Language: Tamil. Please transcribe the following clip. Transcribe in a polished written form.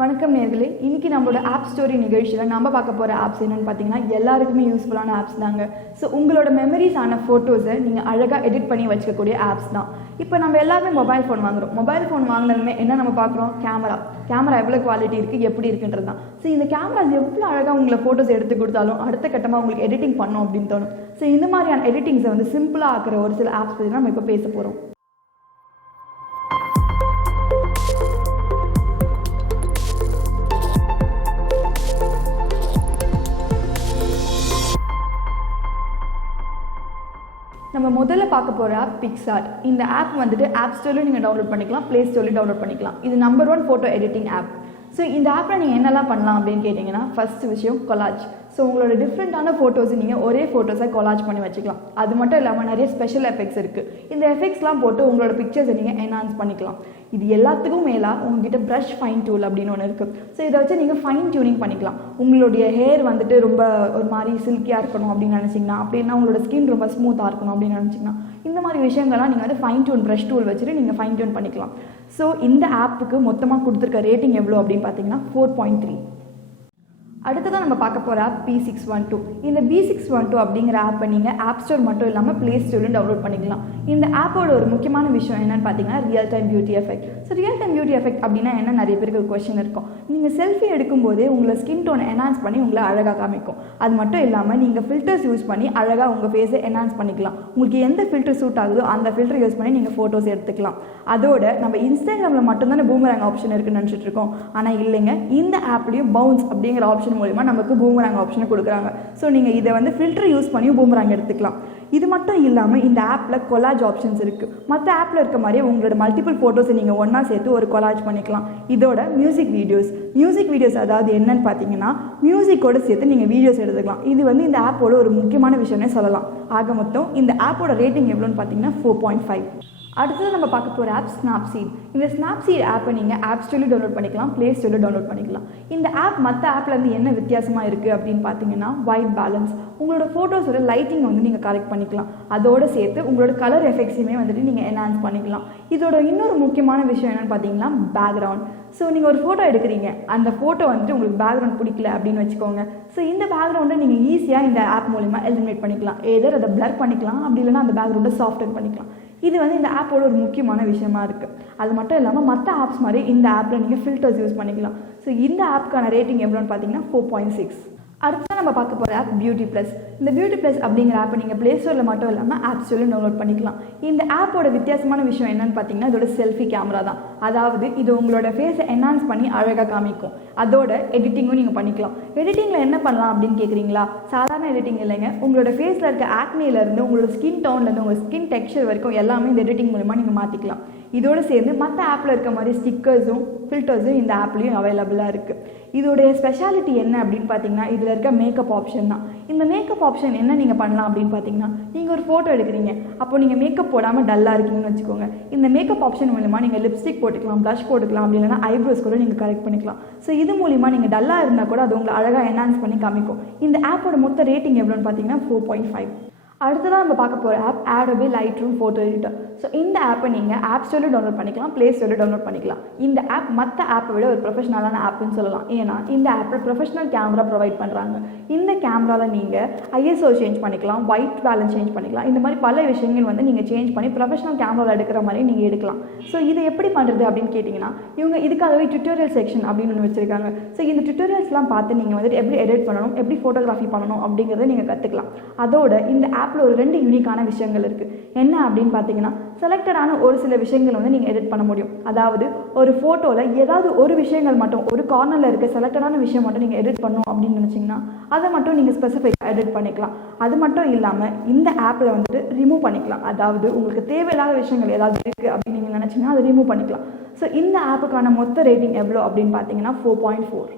வணக்கம் நேர்களே, இன்னைக்கு நம்மளோட ஆப் ஸ்டோரி நிகழ்ச்சியில் நம்ம பார்க்க போகிற ஆப்ஸ் என்னென்னு பார்த்தீங்கன்னா எல்லாருக்குமே யூஸ்ஃபுல்லான ஆப்ஸ் தாங்க. ஸோ உங்களோட மெமரிஸான ஃபோட்டோஸை நீங்கள் அழகாக எடிட் பண்ணி வச்சுக்கக்கூடிய ஆப்ஸ் தான். இப்போ நம்ம எல்லாருமே மொபைல் ஃபோன் வாங்குகிறோம். மொபைல் ஃபோன் வாங்கினதுமே என்ன நம்ம பார்க்குறோம்? கேமரா எவ்வளோ குவாலிட்டி இருக்குது, எப்படி இருக்குன்றது தான். ஸோ இந்த கேமராஸ் எவ்வளோ அழகாக உங்களை ஃபோட்டோஸ் எடுத்து கொடுத்தாலும் அடுத்த கட்டமாக உங்களுக்கு எடிட்டிங் பண்ணோம் அப்படின்னு தோணும். ஸோ இந்த மாதிரியான எடிட்டிங்ஸை வந்து சிம்பிளாக ஆக்குற ஒரு சில ஆப்ஸ் பற்றி நம்ம இப்போ பேச போகிறோம். நம்ம முதல்ல பார்க்க போகிற ஆப் PicsArt. இந்த ஆப் வந்துட்டு ஆப் ஸ்டோரில் நீங்கள் டவுன்லோட் பண்ணிக்கலாம், ப்ளே ஸ்டோரில் டவுன்லோட் பண்ணிக்கலாம். இது number 1 photo editing app. So இந்த ஆப்பில் நீங்கள் என்னெல்லாம் பண்ணலாம் அப்படின்னு கேட்டிங்கன்னா, ஃபஸ்ட்டு விஷயம் கொலாஜ். ஸோ உங்களோட டிஃப்ரெண்ட்டான ஃபோட்டோஸை நீங்கள் ஒரே ஃபோட்டோஸை கொலாஜ் பண்ணி வச்சுக்கலாம். அது மட்டும் இல்லாமல் நிறைய ஸ்பெஷல் எஃபெக்ட்ஸ் இருக்குது. இந்த எஃபெக்ட்ஸ்லாம் போட்டு உங்களோட பிக்சர்ஸை நீங்கள் என்ஹான்ஸ் பண்ணிக்கலாம். இது எல்லாத்துக்கும் மேலாக உங்ககிட்ட ப்ரஷ் ஃபைன் டூல் அப்படின்னு ஒன்று இருக்குது. ஸோ இதை வச்சு நீங்கள் ஃபைன் டியூனிங் பண்ணிக்கலாம். உங்களுடைய ஹேர் வந்துட்டு ரொம்ப ஒரு மாதிரி சில்கியாக இருக்கணும் அப்படின்னு நினச்சிங்கன்னா, அப்படின்னா உங்களோட ஸ்கின் ரொம்ப ஸ்மூத்தாக இருக்கணும் அப்படின்னு நினச்சிங்கன்னா, இந்த மாதிரி விஷயங்கள்லாம் நீங்கள் வந்து ஃபைன் டியூன் ப்ரஷ் டூல் வச்சுட்டு நீங்கள் ஃபைன் டியூன் பண்ணிக்கலாம். ஸோ இந்த ஆப்புக்கு மொத்தமாக கொடுத்துருக்க ரேட்டிங் எவ்வளோ அப்படின்னு பார்த்தீங்கன்னா 4.3. அடுத்ததான் நம்ம பார்க்க போகிற ஆப் P612. இந்த P612 அப்படிங்கிற ஆப்பை நீங்கள் ஆப் ஸ்டோர் மட்டும் இல்லாமல் ப்ளே ஸ்டோரில் டவுன்லோட் பண்ணிக்கலாம். இந்த ஆப்போட ஒரு முக்கியமான விஷயம் என்னென்னு பார்த்தீங்கன்னா real time beauty effect. So real time beauty effect அப்படின்னா என்ன, நிறைய பேருக்கு ஒரு கொஸ்டின் இருக்கும். நீங்கள் செல்ஃபி எடுக்கும்போதே உங்களை ஸ்கின் டோனை என்ஹான்ஸ் பண்ணி உங்களை அழகாக காமிக்கும். அது மட்டும் இல்லாமல் நீங்கள் ஃபில்டர்ஸ் யூஸ் பண்ணி அழகாக உங்கள் ஃபேஸை என்ஹான்ஸ் பண்ணிக்கலாம். உங்களுக்கு எந்த ஃபில்டர் சூட் ஆகுதோ அந்த ஃபில்டர் யூஸ் பண்ணி நீங்கள் ஃபோட்டோஸ் எடுத்துக்கலாம். அதோட நம்ம இன்ஸ்டாகிராமில் மட்டும்தானே பூமராங் ஆப்ஷன் இருக்குன்னு நினச்சிட்டு இருக்கோம். ஆனால் இல்லைங்க, இந்த ஆப்லேயும் பவுன்ஸ் அப்படிங்கிற ஆப்ஷன் மூலமா நமக்கு பூமராங் ஆப்ஷனை கொடுக்குறாங்க. ஸோ நீங்கள் இதை வந்து ஃபில்டர் யூஸ் பண்ணி பூமராங் எடுத்துக்கலாம். இது மட்டும் இல்லாமல் இந்த ஆப்பில் கொலாஜ் ஆப்ஷன்ஸ் இருக்குது. மற்ற ஆப்பில் இருக்க மாதிரியே உங்களோட மல்டிபிள் ஃபோட்டோஸை நீங்கள் ஒன்றா சேர்த்து ஒரு கொலாஜ் பண்ணிக்கலாம். இதோட மியூசிக் வீடியோஸ் அதாவது என்னன்னு பார்த்தீங்கன்னா, மியூசிக்கோடு சேர்த்து நீங்கள் வீடியோஸ் எடுத்துக்கலாம். இது வந்து இந்த ஆப்போட ஒரு முக்கியமான விஷயம்னே சொல்லலாம். ஆக மொத்தம் இந்த ஆப்போட ரேட்டிங் எவ்வளோன்னு பார்த்தீங்கன்னா 4.5. அடுத்தது நம்ம பார்க்க போகிற ஆப் Snapseed. இந்த Snapseed ஆப்பை நீங்கள் ஆப் ஸ்டோரில் டவுன்லோட் பண்ணிக்கலாம், ப்ளே ஸ்டோரில் டவுன்லோட் பண்ணிக்கலாம். இந்த ஆப் மற்ற ஆப்லேருந்து என்ன வித்தியாசமாக இருக்குது அப்படின்னு பார்த்தீங்கன்னா ஒயிட் பேலன்ஸ். உங்களோட ஃபோட்டோஸோட லைட்டிங் வந்து நீங்கள் கரெக்ட் பண்ணிக்கலாம். அதோடு சேர்த்து உங்களோட கலர் எஃபெக்ட்ஸுமே வந்துட்டு நீங்கள் என்ஹான்ஸ் பண்ணிக்கலாம். இதோட இன்னொரு முக்கியமான விஷயம் என்னென்னு பார்த்தீங்கன்னா பேக்ரவுண்ட். ஸோ நீங்கள் ஒரு ஃபோட்டோ எடுக்கிறீங்க, அந்த ஃபோட்டோ வந்துட்டு உங்களுக்கு பேக்ரவுண்ட் பிடிக்கல அப்படின்னு வச்சுக்கோங்க. ஸோ இந்த பேக்ரவுண்டை நீங்கள் ஈஸியாக இந்த ஆப் மூலிமா எலிமினேட் பண்ணிக்கலாம். ஏதோ அதை பிளர் பண்ணிக்கலாம், அப்படி இல்லைன்னா அந்த பேக்ரவுண்டை சாஃப்ட்வேர் பண்ணிக்கலாம். இது வந்து இந்த ஆப்போட ஒரு முக்கியமான விஷயமா இருக்குது. அது மட்டும் இல்லாமல் மற்ற ஆப்ஸ் மாதிரி இந்த ஆப்பில் நீங்கள் ஃபில்டர்ஸ் யூஸ் பண்ணிக்கலாம். ஸோ இந்த ஆப்புக்கான ரேட்டிங் எவ்வளோன்னு பார்த்தீங்கன்னா 4.6. அடுத்து நம்ம பார்க்க போகிற ஆப் beautyplus. இந்த beautyplus அப்படிங்கிற ஆப்பை நீங்கள் ப்ளே ஸ்டோரில் மட்டும் இல்லாமல் ஆப் ஸ்டோரில் டவுன்லோட் பண்ணிக்கலாம். இந்த ஆப்போட வித்தியாசமான விஷயம் என்னென்னு பார்த்தீங்கன்னா இதோட செல்ஃபி கேமரா தான். அதாவது இது உங்களோட ஃபேஸை என்ஹான்ஸ் பண்ணி அழகாக காமிக்கும். அதோட எடிட்டிங்கும் நீங்கள் பண்ணிக்கலாம். எடிட்டிங்கில் என்ன பண்ணலாம் அப்படின்னு கேட்குறீங்களா? சாதாரண எடிட்டிங் இல்லைங்க, உங்களோட ஃபேஸில் இருக்க ஆக்னிலேருந்து உங்களோட ஸ்கின் டோன்லேருந்து உங்கள் ஸ்கின் டெக்ஸ்சர் வரைக்கும் எல்லாமே இந்த எடிட்டிங் மூலமா நீங்கள் மாற்றிக்கலாம். இதோடு சேர்ந்து மற்ற ஆப்பில் இருக்க மாதிரி ஸ்டிக்கர்ஸும் ஃபில்டர்ஸும் இந்த ஆப்லேயும் அவைலபிளாக இருக்குது. இதோடைய ஸ்பெஷாலிட்டி என்ன அப்படின்னு பார்த்தீங்கன்னா இதில் இருக்க மேக்கப் ஆப்ஷன் தான். இந்த மேக்கப் ஆப்ஷன் என்ன நீங்கள் பண்ணலாம் அப்படின்னு பார்த்தீங்கன்னா, நீங்கள் ஒரு ஃபோட்டோ எடுக்கிறீங்க, அப்போ நீங்கள் மேக்கப் போடாமல் டல்லாக இருக்கீங்கன்னு வச்சுக்கோங்க. இந்த மேக்கப் ஆப்ஷன் மூலமா நீங்கள் லிப்ஸ்டிக் போட்டுக்கலாம், ப்ளஷ் போட்டுக்கலாம், அப்படி இல்லைன்னா ஐப்ரோஸ் கூட நீங்கள் கரெக்ட் பண்ணிக்கலாம். ஸோ இது மூலிமா நீங்கள் டல்லாக இருந்தால் கூட அது உங்களை அழகாக என்ஹான்ஸ் பண்ணி காமிக்கும். இந்த ஆப்போட மொத்த ரேட்டிங் எவ்வளோன்னு பார்த்தீங்கன்னா 4.5. அடுத்ததான் நம்ம பார்க்க போகிற app Adobe Light Room photo editor. So இந்த ஆப்பை நீங்கள் ஆப் ஸ்டோரில் டவுன்லோட் பண்ணிக்கலாம், ப்ளே ஸ்டோரில் டவுன்லோட் பண்ணிக்கலாம். இந்த ஆப் மற்ற ஆப்பை விட ஒரு ப்ரொஃபஷனலான ஆப்னு சொல்லலாம். ஏன்னா இந்த ஆப்பில் ப்ரொஃபஷனல் கேமரா ப்ரொவைட் பண்ணுறாங்க. இந்த கேமராவில் நீங்கள் ISO சேஞ்ச் பண்ணிக்கலாம், ஒயிட் பேலன்ஸ் சேஞ்ச் பண்ணிக்கலாம். இந்த மாதிரி பல விஷயங்கள் வந்து நீங்கள் சேஞ்ச் பண்ணி ப்ரொஃபஷனல் கேமராவில் எடுக்கிற மாதிரி நீங்கள் எடுக்கலாம். ஸோ இதை எப்படி பண்ணுறது அப்படின்னு கேட்டிங்கன்னா, இவங்க இதுக்காகவே டியூட்டோரியல் செக்ஷன் அப்படின்னு ஒன்று வச்சுருக்காங்க. ஸோ இந்த டியூட்டோரியல்ஸ்லாம் பார்த்து நீங்கள் வந்துட்டு எப்படி எடிட் பண்ணணும், எப்படி ஃபோட்டோகிராஃபி பண்ணணும் அப்படிங்கிறத நீங்கள் கற்றுக்கலாம். அதோட இந்த ஆப்பில் ஒரு 2 யூனிக்கான விஷயங்கள் இருக்குது. என்ன அப்படின்னு பார்த்தீங்கன்னா, செலக்டடான ஒரு சில விஷயங்கள் வந்து நீங்கள் எடிட் பண்ண முடியும். அதாவது ஒரு ஃபோட்டோவில் ஏதாவது ஒரு விஷயங்கள் மட்டும், ஒரு கார்னரில் இருக்க செலக்டடான விஷயம் மட்டும் நீங்கள் எடிட் பண்ணணும் அப்படின்னு நினச்சிங்கன்னா அதை மட்டும் நீங்கள் ஸ்பெசிஃபைக்காக எடிட் பண்ணிக்கலாம். அது மட்டும் இல்லாமல் இந்த ஆப்பில் வந்துட்டு ரிமூவ் பண்ணிக்கலாம். அதாவது உங்களுக்கு தேவையில்லாத விஷயங்கள் ஏதாவது இருக்குது அப்படின்னு நீங்கள் நினச்சிங்கன்னா அதை ரிமூவ் பண்ணிக்கலாம். ஸோ இந்த ஆப்புக்கான மொத்த ரேட்டிங் எவ்வளோ அப்படின்னு பார்த்தீங்கன்னா 4.4.